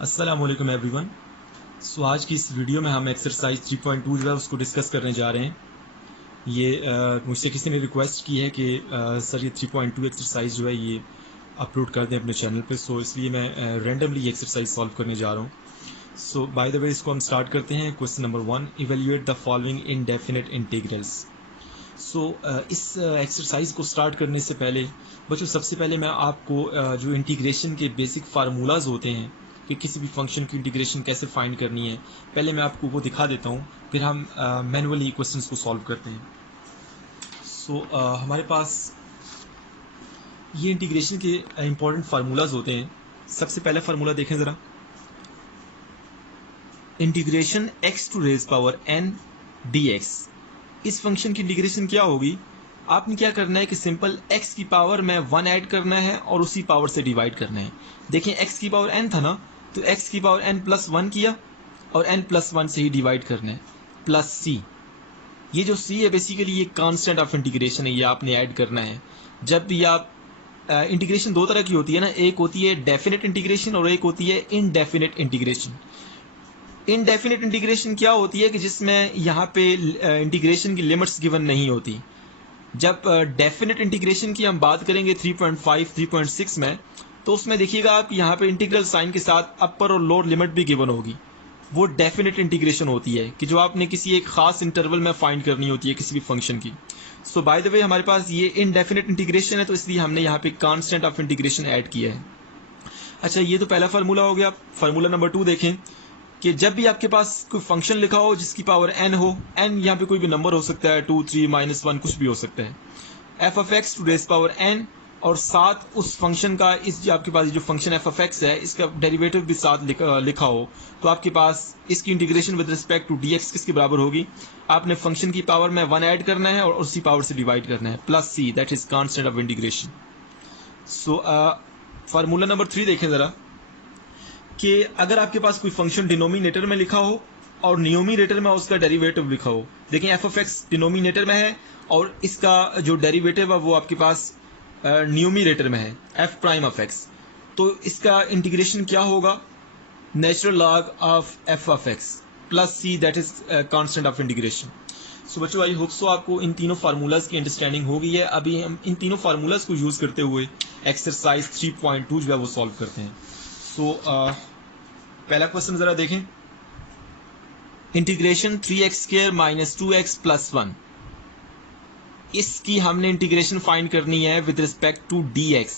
अस्सलाम वालेकुम एवरीवन। सो आज की इस वीडियो में हम एक्सरसाइज 3.2 जो है उसको डिस्कस करने जा रहे हैं। ये मुझसे किसी ने रिक्वेस्ट की है कि सर ये 3.2 एक्सरसाइज जो है ये अपलोड कर दें अपने चैनल पे। सो इसलिए मैं रेंडमली ये एक्सरसाइज सॉल्व करने जा रहा हूँ। सो बाय द वे इसको हम स्टार्ट करते हैं। Question number 1, evaluate the following indefinite integrals. So इस एक्सरसाइज को स्टार्ट करने से पहले बच्चों सबसे पहले मैं आपको जो इंटीग्रेशन के बेसिक फार्मूलाज होते हैं कि किसी भी फंक्शन की इंटीग्रेशन कैसे फाइंड करनी है, पहले मैं आपको वो दिखा देता हूँ, फिर हम मैनुअली क्वेश्चंस को सॉल्व करते हैं। सो हमारे पास ये इंटीग्रेशन के इंपॉर्टेंट फार्मूलाज होते हैं। सबसे पहला फार्मूला देखें ज़रा, integration x to raise power n dx। इस फंक्शन की इंटीग्रेशन क्या होगी? आपने क्या करना है कि सिंपल x की पावर में 1 ऐड करना है और उसी पावर से डिवाइड करना है। देखें x की पावर n था ना, तो x की पावर n प्लस 1 किया और n प्लस 1 से ही डिवाइड करना है, प्लस c। ये जो c है बेसिकली ये कांस्टेंट ऑफ इंटीग्रेशन है, ये आपने ऐड करना है। जब भी आप इंटीग्रेशन दो तरह की होती है ना, एक होती है डेफिनेट इंटीग्रेशन और एक होती है इनडेफिनेट इंटीग्रेशन। इनडेफिनेट इंटीग्रेशन क्या होती है कि जिसमें यहाँ पे इंटीग्रेशन की लिमिट्स गिवन नहीं होती। जब डेफिनेट इंटीग्रेशन की हम बात करेंगे 3.5 3.6 में, तो उसमें देखिएगा आप यहाँ पे इंटीग्रल साइन के साथ अपर और लोअर लिमिट भी गिवन होगी। वो डेफिनेट इंटीग्रेशन होती है कि जो आपने किसी एक खास इंटरवल में फाइंड करनी होती है किसी भी फंक्शन की। सो बाय द वे हमारे पास ये इनडेफिनेट इंटीग्रेशन है, तो इसलिए हमने यहाँ पे कांस्टेंट ऑफ इंटीग्रेशन ऐड किया है। अच्छा, ये तो पहला फार्मूला हो गया। फार्मूला नंबर 2 देखें कि जब भी आपके पास कोई फंक्शन लिखा हो जिसकी पावर n हो, n यहाँ पे कोई भी नंबर हो सकता है, 2 3 -1 कुछ भी हो सकता है, f of x to raise power n, और साथ उस फंक्शन का इस जो आपके पास जो फंक्शन f ऑफ x है इसका डेरिवेटिव भी साथ लिखा हो, तो आपके पास इसकी integration with respect to dx किसके बराबर होगी? आपने फंक्शन की पावर में 1 ऐड करना है और उसी पावर से डिवाइड करना है, plus c, that is constant of integration. So formula number 3 देखें जरा कि अगर आपके पास कोई फंक्शन डिनोमिनेटर में लिखा हो और न्यूमिनेटर में उसका डेरिवेटिव लिखा हो। देखें एफ ऑफ एक्स डिनोमिनेटर में है और इसका जो डेरिवेटिव है वो आपके पास न्यूमिनेटर में है, एफ प्राइम ऑफ एक्स। तो इसका इंटीग्रेशन क्या होगा? Natural log of F of X plus C, that is constant of integration. So बच्चों आई होप सो आपको इन तीनों फार्मूलाज की अंडरस्टैंडिंग हो गई है। अभी हम इन तीनों फार्मूलाज को यूज करते हुए एक्सरसाइज 3.2 जो है वो सॉल्व करते हैं। सो पहला क्वेश्चन जरा देखें, इंटीग्रेशन 3x² - 2x + 1। इसकी हमने इंटीग्रेशन फाइंड करनी है with respect to dx।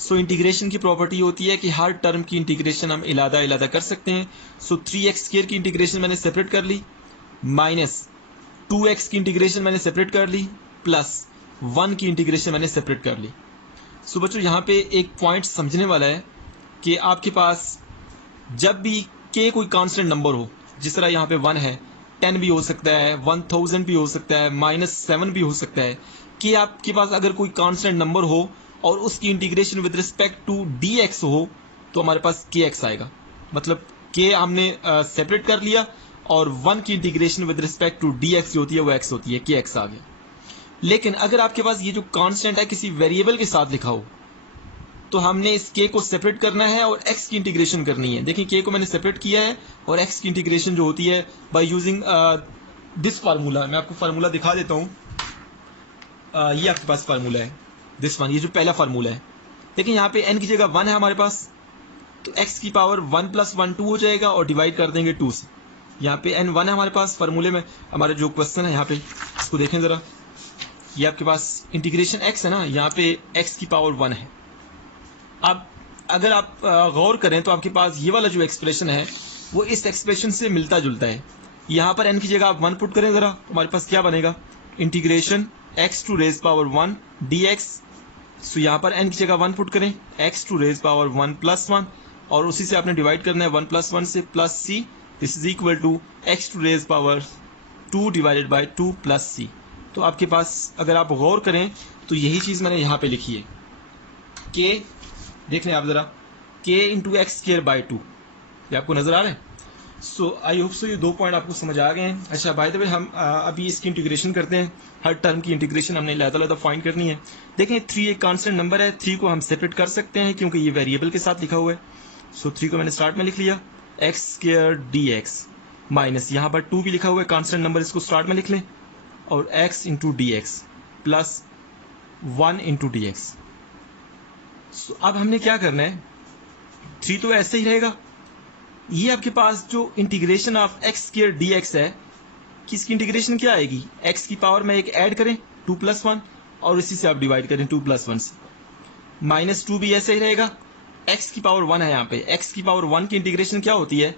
So integration की प्रॉपर्टी होती है कि हर टर्म की इंटीग्रेशन हम इलादा कर सकते हैं। सो 3x² की इंटीग्रेशन मैंने सेपरेट कर ली, माइनस 2x की इंटीग्रेशन मैंने सेपरेट कर ली, प्लस 1 की इंटीग्रेशन मैंने सेपरेट कर ली। सो बच्चों यहाँ पे एक पॉइंट समझने वाला है कि आपके पास जब भी k कोई कांस्टेंट नंबर हो, जिस तरह यहाँ पे 1 है, 10 भी हो सकता है, 1000 भी हो सकता है, -7 भी हो सकता है, कि आपके पास अगर कोई कांस्टेंट नंबर हो और उसकी integration with respect to dx हो, तो हमारे पास kx आएगा। मतलब k हमने सेपरेट कर लिया और 1 की integration with respect to dx जो होती है वो x होती है, kx आ गया। लेकिन अगर आपके पास ये जो कांस्टेंट है किसी वेरिएबल के साथ लिखा हो, तो हमने इस k को सेपरेट करना है और x की इंटीग्रेशन करनी है। देखिए k को मैंने सेपरेट किया है और x की इंटीग्रेशन जो होती है बाय यूजिंग दिस फार्मूला। मैं आपको फार्मूला दिखा देता हूँ। ये आपके पास फार्मूला है, दिस वन, ये जो पहला फार्मूला है। देखिए यहाँ पे n की जगह 1 है हमारे पास, तो x की पावर 1 + 1 2 हो जाएगा और डिवाइड कर देंगे 2 से। यहाँ पे n 1 है हमारे पास फार्मूले में। हमारा जो क्वेश्चन है यहाँ पे इसको देखें जरा, ये आपके पास इंटीग्रेशन x है ना, यहाँ पे x की पावर 1 है। अब अगर आप गौर करें तो आपके पास ये वाला जो एक्सप्रेशन है वो इस एक्सप्रेशन से मिलता जुलता है। यहाँ पर n की जगह आप 1 पुट करें जरा, हमारे पास क्या बनेगा? Integration x to raise power 1 dx। So यहाँ पर n की जगह 1 पुट करें, x टू रेज पावर 1 + 1, और उसी से आपने डिवाइड करना है 1 + 1 से, plus c, this is equal to x to raise power 2 divided by 2 plus c। तो आपके पास अगर आप गौर करें तो यही चीज़ मैंने यहाँ पे लिखी है, k देख लें आप जरा, k इंटू x²/2, ये आपको नजर आ रहा है। सो आई होप सो ये 2 पॉइंट आपको समझ आ गए हैं। अच्छा, बाय द वे हम अभी इसकी इंटीग्रेशन करते हैं। हर टर्म की इंटीग्रेशन हमने अलग-अलग फाइंड करनी है। देखें 3 एक कांस्टेंट नंबर है, 3 को हम सेपरेट कर सकते हैं क्योंकि ये वेरिएबल के साथ लिखा हुआ है। सो 3 को मैंने स्टार्ट में लिख लिया, x square D x minus यहाँ पर 2 भी लिखा हुआ है कांस्टेंट नंबर, इसको स्टार्ट में लिख लें, और x into D x plus 1 into D x. अब हमने क्या करना है, 3 तो ऐसे ही रहेगा, ये आपके पास जो integration of x square D x है, कि इसकी इंटीग्रेशन क्या आएगी, एक्स की पावर में एक ऐड करें 2 + 1 और इसी से आप डिवाइड करें 2 + 1 से, -2 भी ऐसे ही रहेगा, एक्स की पावर 1 है यहाँ पे, एक्स की पावर 1 की इंटीग्रेशन क्या होती है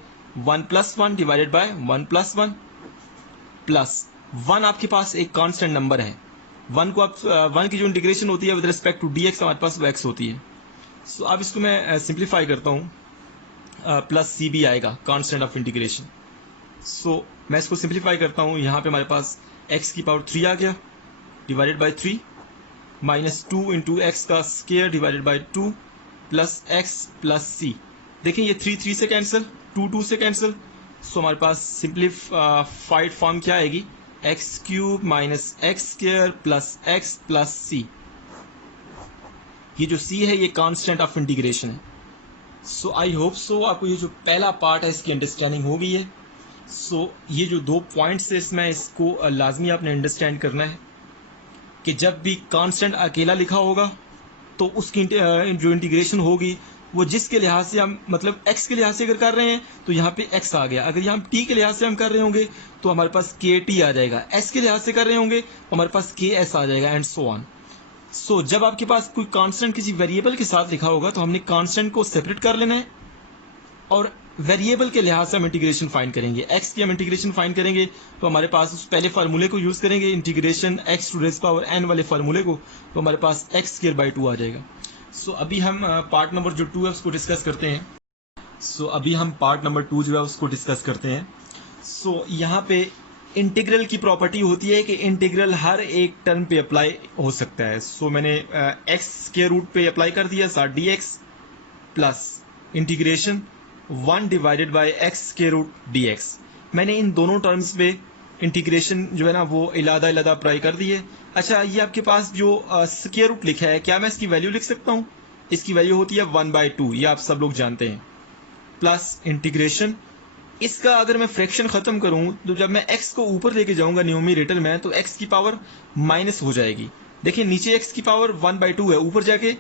1 + 1 डिवाइडेड बाय 1 + 1 प्लस 1 आपके पास एक कांस्टेंट नंबर है, 1 को आप 1 की जो इंटीग्रेशन होती है with respect to D X हमारे पास वो एक्स होती है। सो अब इसको मैं सिंप्लीफाई करता हूँ, प्लस सी भी आएगा कांस्टेंट ऑफ इंटीग्रेशन। सो मैं इसको सिंप्लीफाई करता हूँ, यहाँ पे हमारे पास x की पावर 3 आ गया डिवाइडेड बाय 3 -2 इंटू एक्स का square divided by 2 plus X plus C. देखिए ये 3 3 से कैंसिल, 2 2 से कैंसिल, सो हमारे पास सिंप्लीफाइड फॉर्म क्या आएगी, x³ minus X square plus X plus C. ये जो c है ये कांस्टेंट ऑफ इंटीग्रेशन है। सो आई होप सो आपको ये जो पहला पार्ट है इसकी अंडरस्टैंडिंग हो गई है। सो ये जो 2 पॉइंट्स है इसमें इसको लाजमी आपने अंडरस्टैंड करना है कि जब भी कांस्टेंट अकेला लिखा होगा तो उसकी जो इंटीग्रेशन होगी वो जिसके लिहाज से हम मतलब x के लिहाज से अगर कर रहे हैं तो यहाँ पे x आ गया, अगर यहाँ t के लिहाज से हम कर रहे होंगे तो हमारे पास kt आ जाएगा, s के लिहाज से कर रहे होंगे तो हमारे पास ks आ जाएगा एंड सो ऑन। सो जब आपके पास कोई कांस्टेंट किसी वेरिएबल के साथ लिखा होगा तो हमने कांस्टेंट को सेपरेट कर लेना है और वेरिएबल के लिहाज से हम इंटीग्रेशन फाइंड करेंगे। x की हम इंटीग्रेशन फाइंड करेंगे तो हमारे पास उस पहले फार्मूले को यूज करेंगे, integration x to raise power n वाले फार्मूले को, तो हमारे पास x² 2 आ जाएगा। सो अभी हम पार्ट नंबर जो 2 है उसको डिस्कस करते हैं। सो अभी हम पार्ट नंबर 2 जो है उसको डिस्कस करते हैं। सो यहाँ पे इंटीग्रल की प्रॉपर्टी होती है कि इंटीग्रल हर एक टर्म पे अप्लाई हो सकता है। सो मैंने x के रूट पे अप्लाई कर दिया साथ dx plus integration 1 divided bye x के रूट dx। मैंने इन दोनों टर्म्स पे इंटीग्रेशन जो है ना वो इलादा अप्लाई कर दिए। अच्छा, ये आपके पास जो स्क्वायर रूट लिखा है, क्या मैं इसकी वैल्यू लिख सकता हूँ? इसकी वैल्यू होती है 1/2, ये आप सब लोग जानते हैं, प्लस इंटीग्रेशन। इसका अगर मैं फ्रैक्शन खत्म करूं तो जब मैं x को ऊपर लेके जाऊंगा न्यूमरेटर में तो x की पावर माइनस हो जाएगी। देखिए नीचे x की पावर 1/2 है, ऊपर जाके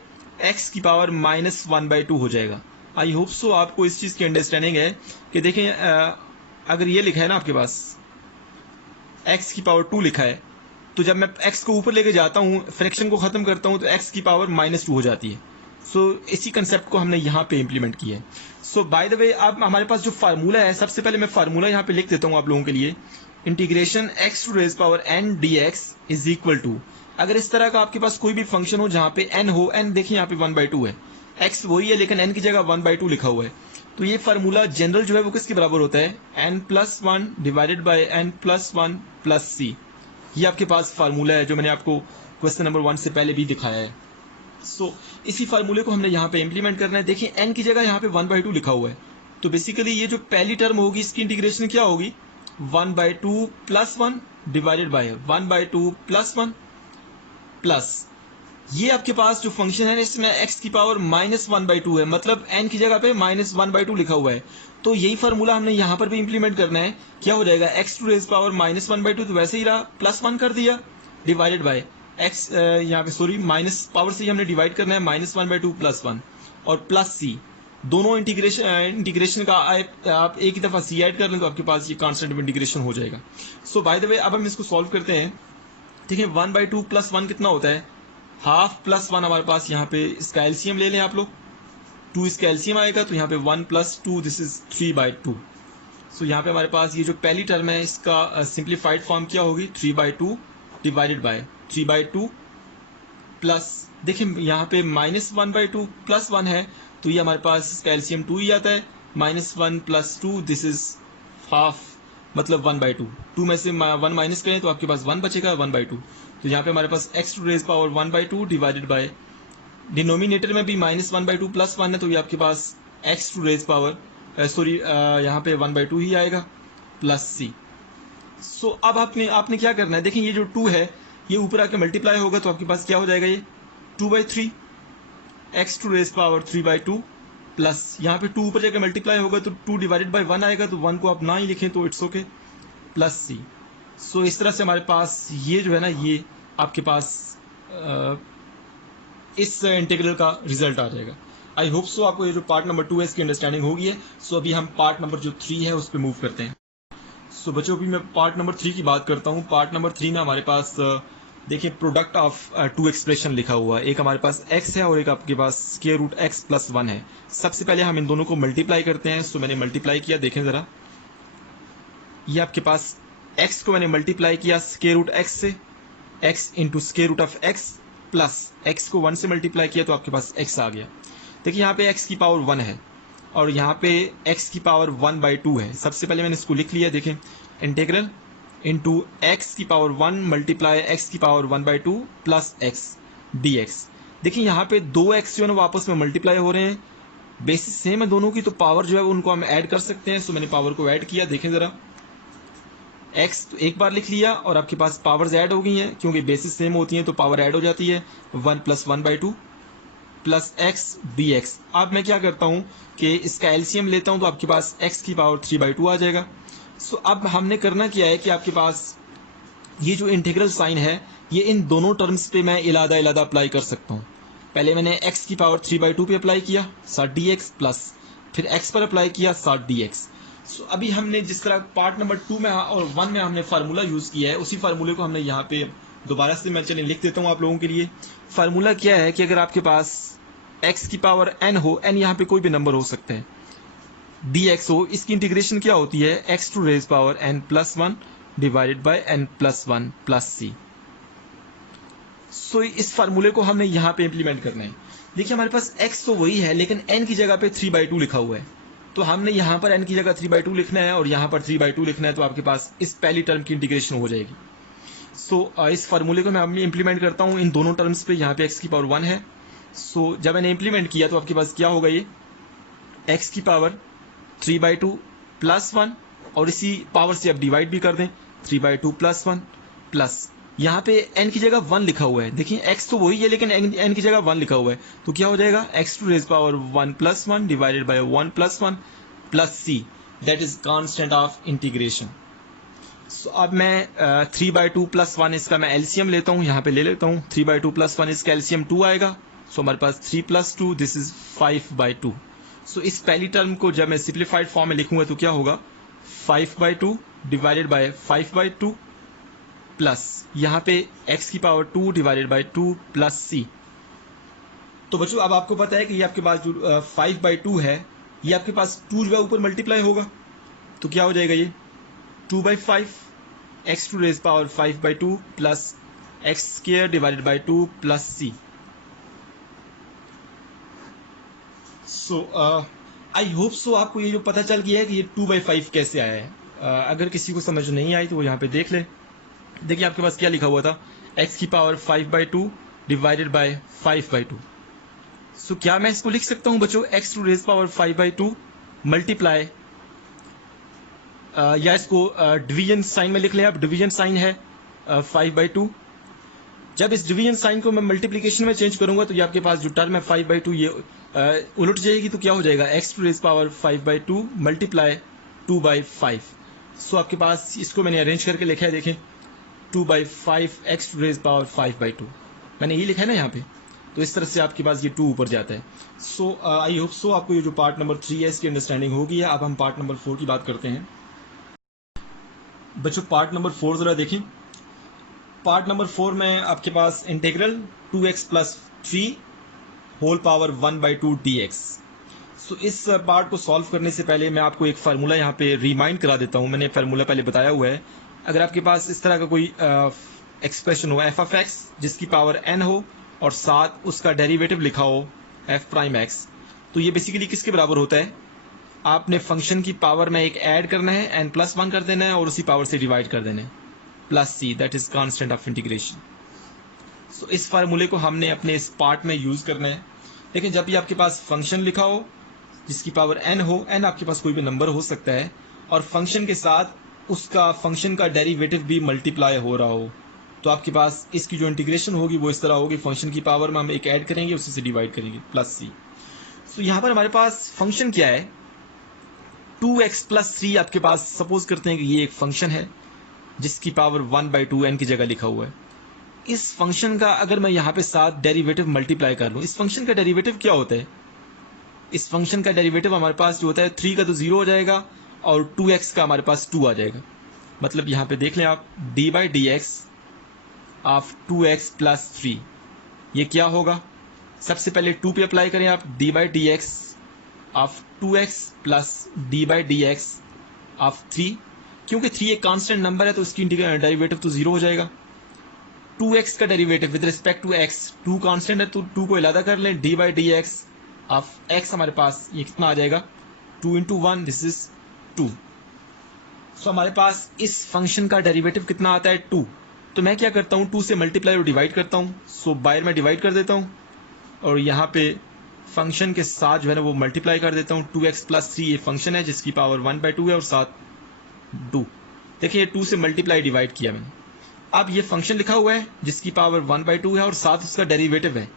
x की पावर -1/2 हो जाएगा। आई होप सो आपको इस चीज़ की अंडरस्टैंडिंग है कि देखें अगर ये लिखा है ना आपके पास x की पावर 2 लिखा है तो जब मैं x को ऊपर लेके जाता हूँ फ्रैक्शन को ख़त्म करता हूँ तो x की पावर -2 हो जाती है। सो इसी कंसेप्ट को हमने यहाँ पे इम्प्लीमेंट किया है। सो बाय द वे अब हमारे पास जो फार्मूला है, सबसे पहले मैं फार्मूला यहाँ पे लिख देता हूँ आप लोगों के लिए। Integration x to raise power n dx is equal to, अगर इस तरह का आपके पास कोई भी फंक्शन हो जहाँ पे n हो, n देखिए यहाँ पे 1/2 है, x वही है लेकिन n की जगह 1/2 लिखा हुआ है, तो ये फार्मूला जनरल जो है वो किसके बराबर होता है, n+1 divided by n+1 plus c। ये आपके पास फार्मूला है जो मैंने आपको क्वेश्चन नंबर 1 से पहले भी दिखाया है। सो इसी फार्मूले को हमने यहाँ पे इम्प्लीमेंट करना है। देखिए n की जगह यहाँ पे 1/2 लिखा हुआ है, तो बेसिकली ये जो पहली टर्म होगी इसकी इंटीग्रेशन क्या होगी, 1/2 + 1 डिवाइडेड बाय 1/2 + 1 प्लस ये आपके पास जो फंक्शन है इसमें x की पावर -1/2 है, मतलब n की जगह पे -1/2 लिखा हुआ है, तो यही फार्मूला हमने यहाँ पर भी इम्प्लीमेंट करना है। क्या हो जाएगा, x टू रेज पावर -1/2 तो वैसे ही रहा, +1 कर दिया डिवाइडेड बाय x, यहाँ पे सॉरी माइनस पावर से ही हमने डिवाइड करना है, -1/2 + 1 और प्लस c। दोनों इंटीग्रेशन का आप एक ही दफा c ऐड कर लें तो आपके पास ये कांस्टेंट इंटीग्रेशन हो जाएगा। सो बाय द वे अब हम इसको सॉल्व करते हैं। देखिए 1/2 + 1 कितना होता है, हाफ प्लस 1 हमारे पास, यहाँ पे इसका एलसीएम ले लें आप लोग, 2 इसका एलसीएम आएगा तो यहाँ पे 1 + 2 दिस इज 3/2। सो यहाँ पे हमारे पास ये जो पहली टर्म है इसका सिंप्लीफाइड फॉर्म क्या होगी, 3/2 डिवाइडेड बाय 3/2 प्लस, देखिए यहाँ पे -1/2 + 1 है तो ये हमारे पास इसका एलसीएम 2 ही आता है, -1 + 2 दिस इज हाफ, मतलब 1/2। 2 में से 1 माइनस करें तो आपके पास 1 बचेगा 1/2, तो यहाँ पे हमारे पास x to raise power 1/2 divided by, denominator में भी -1/2 + 1 है तो ये आपके पास x to raise power sorry यहाँ पे 1/2 ही आएगा प्लस c। सो अब आपने क्या करना है, देखिए ये जो 2 है ये ऊपर आके मल्टीप्लाई होगा तो आपके पास क्या हो जाएगा, ये 2/3 x to raise power 3/2 plus यहाँ पे 2 ऊपर जाकर मल्टीप्लाई होगा तो 2 डिवाइडेड बाय 1 आएगा, तो 1 को आप ना ही लिखें तो it's okay, plus C. So इस तरह से हमारे पास ये जो है ना, ये आपके पास इस इंटीग्रल का रिजल्ट आ जाएगा। आई होप सो आपको ये जो पार्ट नंबर 2 है इसकी अंडरस्टैंडिंग होगी है। सो अभी हम पार्ट नंबर जो 3 है उस पर मूव करते हैं। सो बच्चों, अभी मैं पार्ट नंबर 3 की बात करता हूँ। पार्ट नंबर 3 में हमारे पास देखिए प्रोडक्ट ऑफ 2 एक्सप्रेशन लिखा हुआ है। एक हमारे पास x है और एक आपके पास स्क्वायर रूट x प्लस 1 है। सबसे पहले हम इन दोनों को मल्टीप्लाई करते हैं। सो मैंने मल्टीप्लाई किया, देखें ज़रा, ये आपके पास x को मैंने मल्टीप्लाई किया स्क्वायर रूट x से, x into square root of x plus x को 1 से मल्टीप्लाई किया तो आपके पास x आ गया। देखिए यहाँ पे x की पावर 1 है और यहाँ पे x की पावर 1/2 है। सबसे पहले मैंने इसको लिख लिया, देखें, इंटीग्रल इंटू एक्स की पावर 1 मल्टीप्लाई एक्स की power 1/2 plus x D x. देखिए यहाँ पे 2x जो है ना वो आपस में मल्टीप्लाई हो रहे हैं, बेसिस सेम है दोनों की, तो पावर जो है उनको हम ऐड कर सकते हैं। सो मैंने पावर को ऐड किया, देखें ज़रा, x तो एक बार लिख लिया और आपके पास पावर्स ऐड हो गई हैं, क्योंकि बेसिस सेम होती हैं तो पावर ऐड हो जाती है। 1 + 1/2 प्लस एक्स डी एक्स। अब मैं क्या करता हूँ कि इसका एलसीएम लेता हूँ तो आपके पास x की पावर 3/2 आ जाएगा। सो अब हमने करना क्या है कि आपके पास ये जो इंटीग्रल साइन है ये इन दोनों टर्म्स पे मैं इलादा इलादा अप्लाई कर सकता हूँ। पहले मैंने x की पावर 3/2 पे अप्लाई किया 60dx प्लस फिर x पर अप्लाई किया 60dx। सो अभी हमने जिस तरह पार्ट नंबर 2 में और 1 में हमने फार्मूला यूज़ किया है उसी फार्मूले को हमने यहाँ पे दोबारा से मैं चलिए लिख देता हूँ आप लोगों के लिए। फार्मूला क्या है कि अगर आपके पास x की पावर n हो, n यहाँ पे कोई भी नंबर हो सकते हैं, dx हो, इसकी इंटीग्रेशन क्या होती है, x to raise power n plus 1 divided by n plus 1 plus C. So इस फार्मूले को हमने यहाँ पे इंप्लीमेंट करना है। देखिए हमारे पास x तो वही है लेकिन n की जगह पे 3/2 लिखा हुआ है, तो हमने यहाँ पर n की जगह 3/2 लिखना है और यहाँ पर 3/2 लिखना है, तो आपके पास इस पहली टर्म की इंटीग्रेशन हो जाएगी। सो इस फार्मूले को मैं इंप्लीमेंट करता हूँ इन दोनों टर्म्स पे। यहाँ पे x की पावर 1 है, सो जब मैंने इंप्लीमेंट किया तो आपके पास क्या होगा, ये x की पावर 3/2 प्लस 1 और इसी पावर से आप डिवाइड भी कर दें 3/2 प्लस 1 प्लस यहाँ पे n की जगह 1 लिखा हुआ है। देखिए x तो वही है लेकिन n की जगह 1 लिखा हुआ है, तो क्या हो जाएगा x to raise power 1 plus 1 divided by 1 plus 1 plus c, that is constant of integration. So अब मैं 3/2 प्लस 1 इसका मैं एलसीएम लेता हूँ, यहाँ पे ले लेता हूँ 3/2 प्लस 1 इसका एलसीएम 2 आएगा। सो हमारे पास 3 + 2 दिस इज 5/2। सो इस पहली टर्म को जब मैं सिंप्लीफाइड फॉर्म में लिखूंगा तो क्या होगा, 5/2 डिवाइडेड बाय 5/2 प्लस यहाँ पे x की power 2 divided by 2 plus c। तो बच्चों अब आपको पता है कि ये आपके पास जो 5/2 है ये आपके पास 2 जो है ऊपर मल्टीप्लाई होगा, तो क्या हो जाएगा, ये 2/5 x to raise power 5/2 plus X square divided by 2 plus c। So I hope so आपको ये जो पता चल गया है कि ये 2/5 कैसे आया है। अगर किसी को समझ नहीं आई तो वो यहाँ पे देख ले। देखिए आपके पास क्या लिखा हुआ था, x की पावर 5/2 डिवाइडेड बाय 5/2। सो क्या मैं इसको लिख सकता हूँ बच्चों, x to raise power 5/2 multiply, या इसको डिवीजन साइन में लिख लें आप, डिवीजन साइन है 5/2। जब इस डिवीजन साइन को मैं मल्टीप्लिकेशन में चेंज करूंगा तो ये आपके पास जो टर्म है 5/2 ये उलट जाएगी, तो क्या हो जाएगा, x to raise power 5/2 multiply 2/5। So आपके पास इसको मैंने अरेंज करके लिखा है, देखें 2/5 x टू रेज पावर 5/2 मैंने ये लिखा है ना यहाँ पे, तो इस तरह से आपके पास ये 2 ऊपर जाता है। सो आई होप सो आपको ये जो पार्ट नंबर 3 है इसकी अंडरस्टैंडिंग होगी है। अब हम पार्ट नंबर 4 की बात करते हैं। बच्चों पार्ट नंबर 4 जरा देखें। पार्ट नंबर 4 में आपके पास integral 2x + 3 whole power 1/2 dx। So इस पार्ट को सॉल्व करने से पहले मैं आपको एक फार्मूला यहाँ पे रिमाइंड करा देता हूँ। मैंने फार्मूला पहले बताया हुआ है। अगर आपके पास इस तरह का कोई एक्सप्रेशन हो f(x) जिसकी पावर n हो और साथ उसका डेरिवेटिव लिखा हो f'(x), तो ये बेसिकली किसके बराबर होता है, आपने फंक्शन की पावर में एक ऐड करना है n+1 कर देना है और उसी पावर से डिवाइड कर देना है plus c, that is constant of integration. So इस फार्मूले को हमने अपने इस पार्ट में यूज करना है। लेकिन जब भी आपके पास फंक्शन लिखा हो जिसकी पावर n हो, n आपके पास कोई भी नंबर हो सकता है, और फंक्शन के साथ उसका फंक्शन का डेरिवेटिव भी मल्टीप्लाई हो रहा हो, तो आपके पास इसकी जो इंटीग्रेशन होगी वो इस तरह होगी, फंक्शन की पावर में हम एक ऐड करेंगे उसी से डिवाइड करेंगे प्लस c। सो यहाँ पर हमारे पास फंक्शन क्या है, 2x प्लस 3 आपके पास सपोज करते हैं कि ये एक फंक्शन है जिसकी पावर 1/2 n की जगह लिखा हुआ है। इस फंक्शन का अगर मैं यहाँ पे साथ डेरिवेटिव मल्टीप्लाई कर लूँ, इस फंक्शन का डेरिवेटिव क्या होता है, इस फंक्शन का डेरिवेटिव हमारे पास जो होता है 3 का तो 0 हो जाएगा और 2x का हमारे पास 2 आ जाएगा। मतलब यहाँ पे देख लें आप, d/dx ऑफ 2x प्लस 3 ये क्या होगा, सबसे पहले 2 पे अप्लाई करें आप, d/dx of 2x plus d/dx of 3, क्योंकि 3 एक कांस्टेंट नंबर है तो उसकी डेरिवेटिव तो 0 हो जाएगा। 2x का derivative with respect to x, 2 constant है तो 2 को अलग कर लें, d/dx ऑफ x हमारे पास ये कितना आ जाएगा, 2 into 1 दिस इज 2। सो हमारे पास इस फंक्शन का डेरिवेटिव कितना आता है 2। तो मैं क्या करता हूँ, 2 से मल्टीप्लाई और डिवाइड करता हूँ। सो बाहर में डिवाइड कर देता हूँ और यहाँ पे फंक्शन के साथ जो है ना वो मल्टीप्लाई कर देता हूँ। 2x प्लस 3 ये फंक्शन है जिसकी पावर 1/2 है और साथ 2। देखिए 2 से मल्टीप्लाई डिवाइड किया मैंने। अब ये फंक्शन लिखा हुआ है जिसकी पावर 1/2 है और साथ उसका डेरिवेटिव है,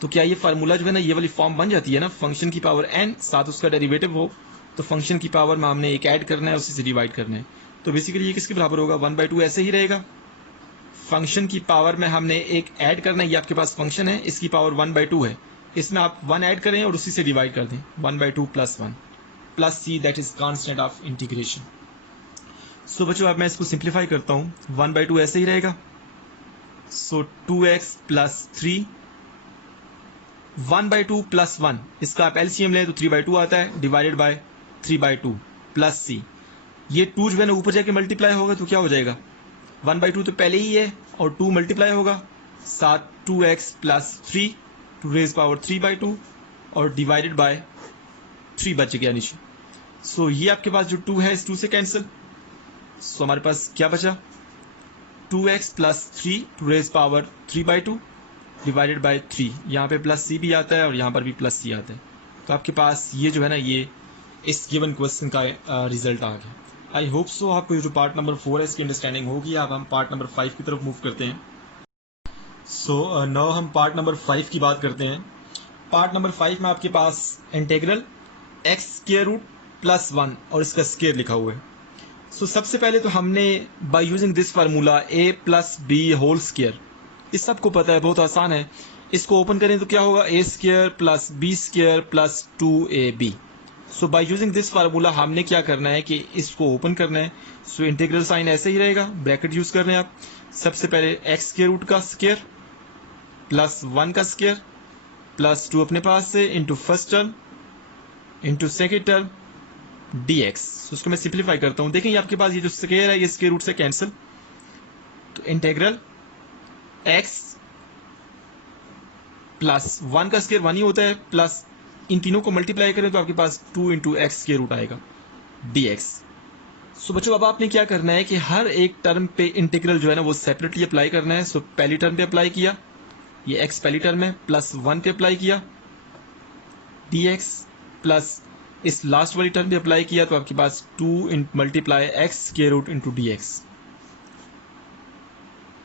तो क्या ये फार्मूला जो है ना ये वाली फॉर्म बन जाती है ना, फंक्शन की पावर n साथ उसका डेरिवेटिव हो तो फंक्शन की पावर में हमने एक ऐड करना है, उसी से डिवाइड करना है। तो बेसिकली ये किसके बराबर होगा, 1/2 ऐसे ही रहेगा। फंक्शन की पावर में हमने एक ऐड करना है, ये आपके पास फंक्शन है, इसकी पावर 1/2 है, इसमें आप 1 ऐड करें और उसी से डिवाइड कर दें, 1/2 plus 1 plus c that is constant of integration. So बच्चों अब मैं इसको सिंप्लीफाई करता हूँ, 1/2 ऐसे ही रहेगा। सो 2x प्लस 3, 1/2 प्लस 1 इसका आप एलसीएम लें तो 3/2 आता है, डिवाइडेड बाय 3/2 प्लस c। ये 2 जो है ना ऊपर जाके मल्टीप्लाई होगा तो क्या हो जाएगा, 1/2 तो पहले ही है और 2 मल्टीप्लाई होगा, साथ 2x plus 3 to raise power 3/2 और डिवाइडेड बाय 3 बच गया नीचे। सो ये आपके पास जो 2 है इस 2 से कैंसिल। सो हमारे पास क्या बचा, 2x plus 3 to raise power 3/2 divided by 3, यहाँ पे प्लस c भी आता है और यहाँ पर भी प्लस c आता है। तो आपके पास ये जो है ना ये इस गिवन क्वेश्चन का रिजल्ट आ गया। आई होप सो आपको ये जो पार्ट नंबर 4 है इसकी अंडरस्टैंडिंग होगी। अब हम पार्ट नंबर 5 की तरफ मूव करते हैं। सो नाउ हम पार्ट नंबर 5 की बात करते हैं। पार्ट नंबर 5 में आपके पास integral x square root plus 1 और इसका स्क्वायर लिखा हुआ है। सो सबसे पहले तो हमने by using this formula a plus B whole square, इस सबको पता है, बहुत आसान है। इसको ओपन करें तो क्या होगा, a square plus B square plus 2ab। So by using this formula हमने क्या करना है कि इसको ओपन करना है। सो इंटीग्रल साइन ऐसे ही रहेगा, ब्रैकेट यूज कर रहे हैं आप। सबसे पहले x स्क्वायर रूट का स्क्वायर प्लस 1 का स्क्वायर प्लस 2 अपने पास से into first term into second term dx। सो उसको मैं सिंप्लीफाई करता हूं। देखिए आपके पास ये जो स्क्वायर है ये स्क्वायर रूट से कैंसिल, तो इंटीग्रल x प्लस 1 का स्क्वायर 1 ही होता है, प्लस इन तीनों को मल्टीप्लाई करें तो आपके पास 2 इंटू एक्स स्क्वायर रूट आएगा dx। सो बच्चों अब आपने क्या करना है कि हर एक टर्म पे इंटीग्रल जो है ना वो सेपरेटली अप्लाई करना है। सो पहली टर्म पे अप्लाई किया, ये x पहली टर्म है, प्लस 1 पे अप्लाई किया dx, प्लस इस लास्ट वाली टर्म पे अप्लाई किया तो आपके पास 2 multiply X square root into dx।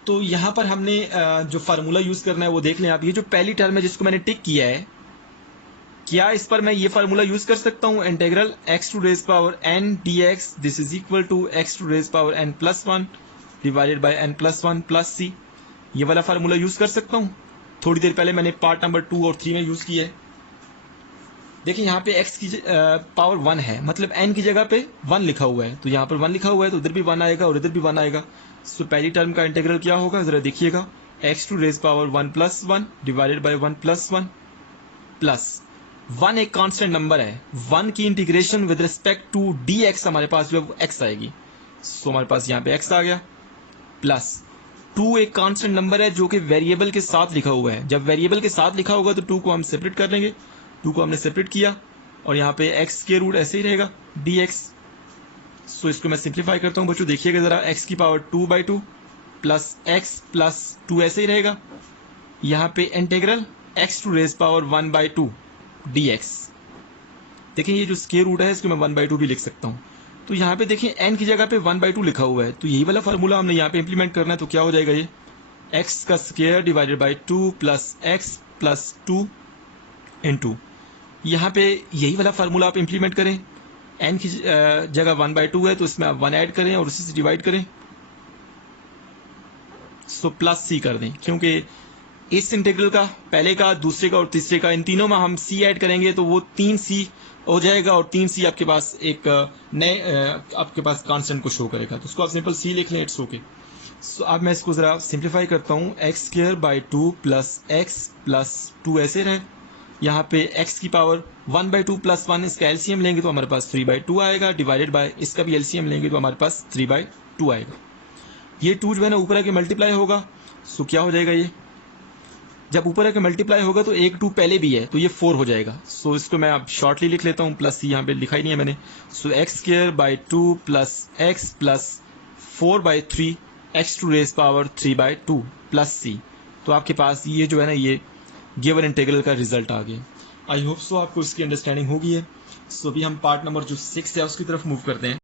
तो यहाँ पर हमने जो फार्मूला यूज करना है वो देख लें आप। ये जो पहली टर्म है जिसको मैंने टिक किया है, क्या इस पर मैं ये फार्मूला यूज कर सकता हूँ, integral x to raise power n dx this is equal to x to raise power n plus 1 divided by n plus 1 plus c। ये वाला फार्मूला यूज कर सकता हूँ। थोड़ी देर पहले मैंने पार्ट नंबर 2 और 3 में यूज किया है। देखिए यहाँ पे x की पावर 1 है, मतलब n की जगह पे 1 लिखा हुआ है, तो यहाँ पर 1 लिखा हुआ है तो उधर भी 1 आएगा और इधर भी 1 आएगा। सो पहली टर्म का इंटीग्रल क्या होगा जरा देखिएगा, x to raise power 1 plus 1 divided by 1 plus 1 plus 1 एक कांस्टेंट नंबर है, 1 की integration with respect to dx हमारे पास जो है वो x आएगी। सो हमारे पास यहाँ पे x आ गया, प्लस 2 एक कांस्टेंट नंबर है जो कि वेरिएबल के साथ लिखा हुआ है। जब वेरिएबल के साथ लिखा होगा तो 2 को हम सेपरेट कर लेंगे, 2 को हमने सेपरेट किया और यहाँ पे x के रूट ऐसे ही रहेगा dx। सो इसको मैं सिंप्लीफाई करता हूँ बच्चों, देखिएगा जरा, x की पावर 2/2 प्लस x प्लस 2 ऐसे ही रहेगा। यहाँ पे integral x to raise power 1/2 dx। देखिए ये जो स्क्वायर रूट है इसको मैं 1/2 भी लिख सकता हूँ। तो यहाँ पे देखिए n की जगह पे 1/2 लिखा हुआ है, तो यही वाला फार्मूला हमने यहाँ पे इंप्लीमेंट करना है। तो क्या हो जाएगा, ये x का square divided by 2 plus x plus 2 into यहाँ पे यही वाला फार्मूला आप इम्प्लीमेंट करें, n की जगह 1/2 है तो इसमें आप 1 ऐड करें और उसी से डिवाइड करें, सो प्लस c कर दें, क्योंकि इस इंटीग्रल का, पहले का, दूसरे का और तीसरे का, इन तीनों में हम c ऐड करेंगे तो वो 3c हो जाएगा और 3c आपके पास एक नए आपके पास कांस्टेंट को शो करेगा, तो उसको आप सिंपल c लिख लें, इट्स ओके। सो अब मैं इसको ज़रा सिंप्लीफाई करता हूँ, x² + 2 + x + 2 ऐसे रहे, यहाँ पे x की पावर 1/2 + 1, इसका एलसीएम लेंगे तो हमारे पास 3/2 आएगा, डिवाइडेड बाय इसका भी एलसीएम लेंगे तो हमारे पास 3/2 आएगा। ये 2 जो है ना ऊपर आके मल्टीप्लाई होगा, सो क्या हो जाएगा, ये जब ऊपर आके मल्टीप्लाई होगा तो 1 2 पहले भी है तो ये 4 हो जाएगा। सो इसको मैं अब शॉर्टली लिख लेता हूँ, प्लस c यहाँ पे लिखा ही नहीं है मैंने। सो x² + 2 + x + 4/3 x⁻³ plus c, तो आपके पास ये जो है ना ये गिवन इंटीग्रल का रिजल्ट आ गया। आई होप सो आपको इसकी अंडरस्टैंडिंग होगी है। सो अभी हम पार्ट नंबर जो 6 है उसकी तरफ मूव करते हैं।